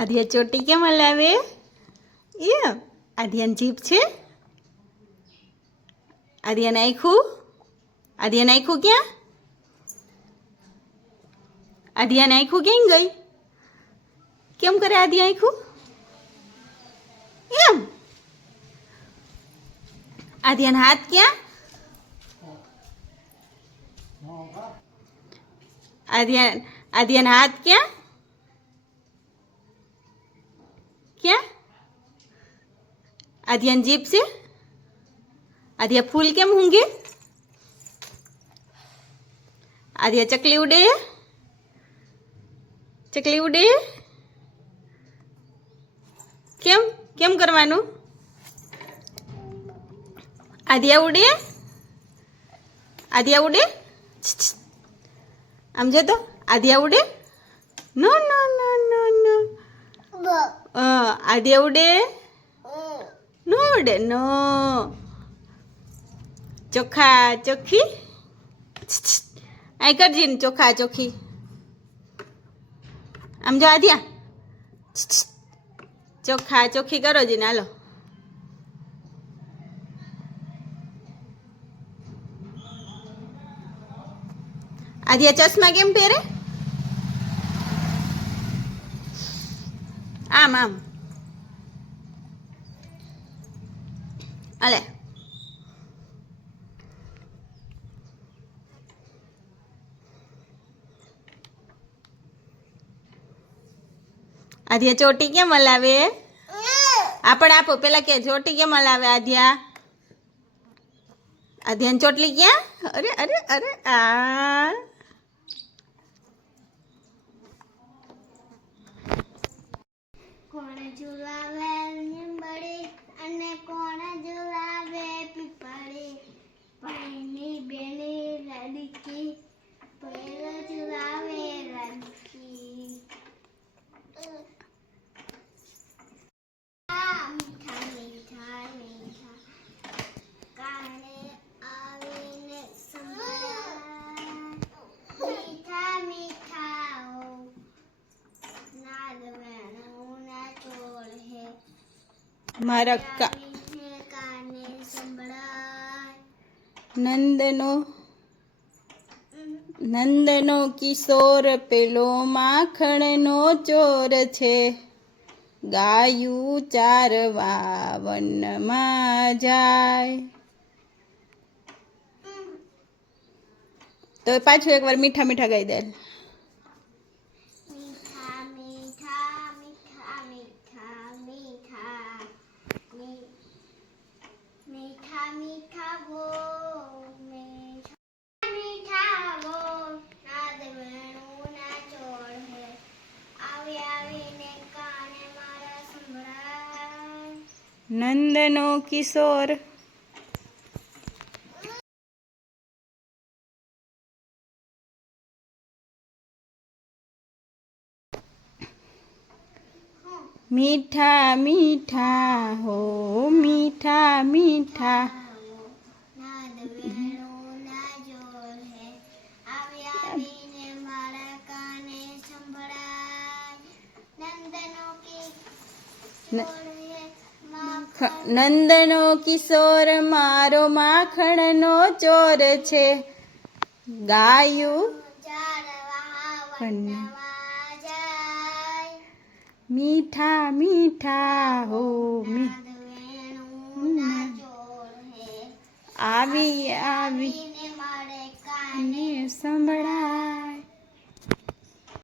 આદિયા ચોટી કેમ હલાવે? એમ આદિયાની જીભ છે? આદિયા નાખ્યું? આદિયા નાખ્યું ક્યાં? આદિયા નાખ્યું કેમ ગઈ? કેમ કરે આદિયા નાખ્યું? એમ આદિયાના હાથ ક્યાં? આદિયાના હાથ ક્યાં? ક્યાં? આદિયાની જીભ છે? આદિયા ફૂલ કેમ ઊંઘે? આદિયા ચકલી ઉડે? ચકલી ઉડે? કેમ કેમ કરવાનું? આદિયા ઉડે? આદિયા ઉડે? આમ જો તો આદિયા ઉડે? નો નો નો નો નો આદિયા ઉડે? નો ઉડે નો. ચોખા ચોખી આઈ કરજી ને ચોખા ચોખી. આમ જો આદિયા ચોખા ચોખી કરો જી ને હાલો. આદિયા ચશ્મા કેમ પહેરે? આમ આમ અલે આદિયા ચોટી કેમ હલાવે? આપણે આપો પેલા કે ચોટી કેમ હલાવે આદિયા? આદિયાની ચોટલી ક્યાં? અરે અરે અરે આ કોણ ઝુલાવે લીંબડી અને કોણ ઝુલાવે પીપળી? પાણીની બેની લડકી પેલો ઝુલાવે લડકી. મીઠા મીઠા મીઠા કાને આવીને સંભળાય. મીઠા મીઠા ઓ નાદ વેણું ના ચોળ હે મારા કાને સંભળાય. નંદનો કિશોર પેલો માખણનો ચોર છે. ગાયું ચારવા વનમાં જાય. તો પાછું એકવાર મીઠા મીઠા ગાઈ દે. મીઠા મીઠા મીઠા મીઠા મીઠા મીઠા મીઠા વો મીઠા મીઠા વો નાદ વેણું ના ચોળ હે આવી આવીને કાને મારા સંભળાય. નંદનો કિશોર મીઠા મીઠા હો મીઠા મીઠા નાદ વેણું ના ચોળ હે આવી આવીને મારા કાને સંભળાય. નંદનો નંદનો કિશોર મારો માખણનો ચોર છે. ગાયું વનમાં જાય. મીઠા મીઠા હો નાદ વેણું ના ચોળ હે આવી આવી આવીને મારે કાને સંભળાય.